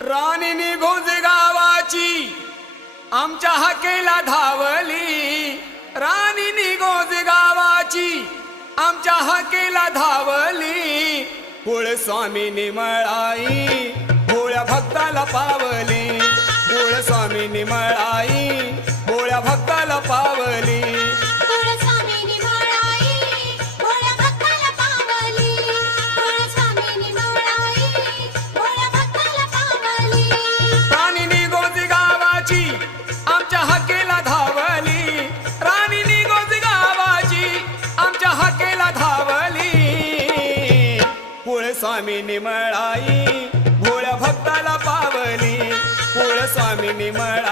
राणीनी गोंज गावाची आमच्या हाकेला धावली, राणीनी गोंज गावाची आमच्या हाकेला धावली, कुळ स्वामीनी मळाई भोळ्या भक्ताला पावली, कुळ स्वामीनी मळाई भोळ्या भक्ताला पावली, कुळस्वामिनी मळाई भोळ्या भक्ताला पावली, कुळस्वामिनी मळाई भोळ्या भक्ताला पावली. राणीनी गोंज गावाची आमच्या हाकेला धावली, राणीनी गोंज गावाची आमच्या हाकेला धावली, कुळ स्वामीनी मळाई भोळ्या भक्ताला पावली, कुळ स्वामीनी मळाई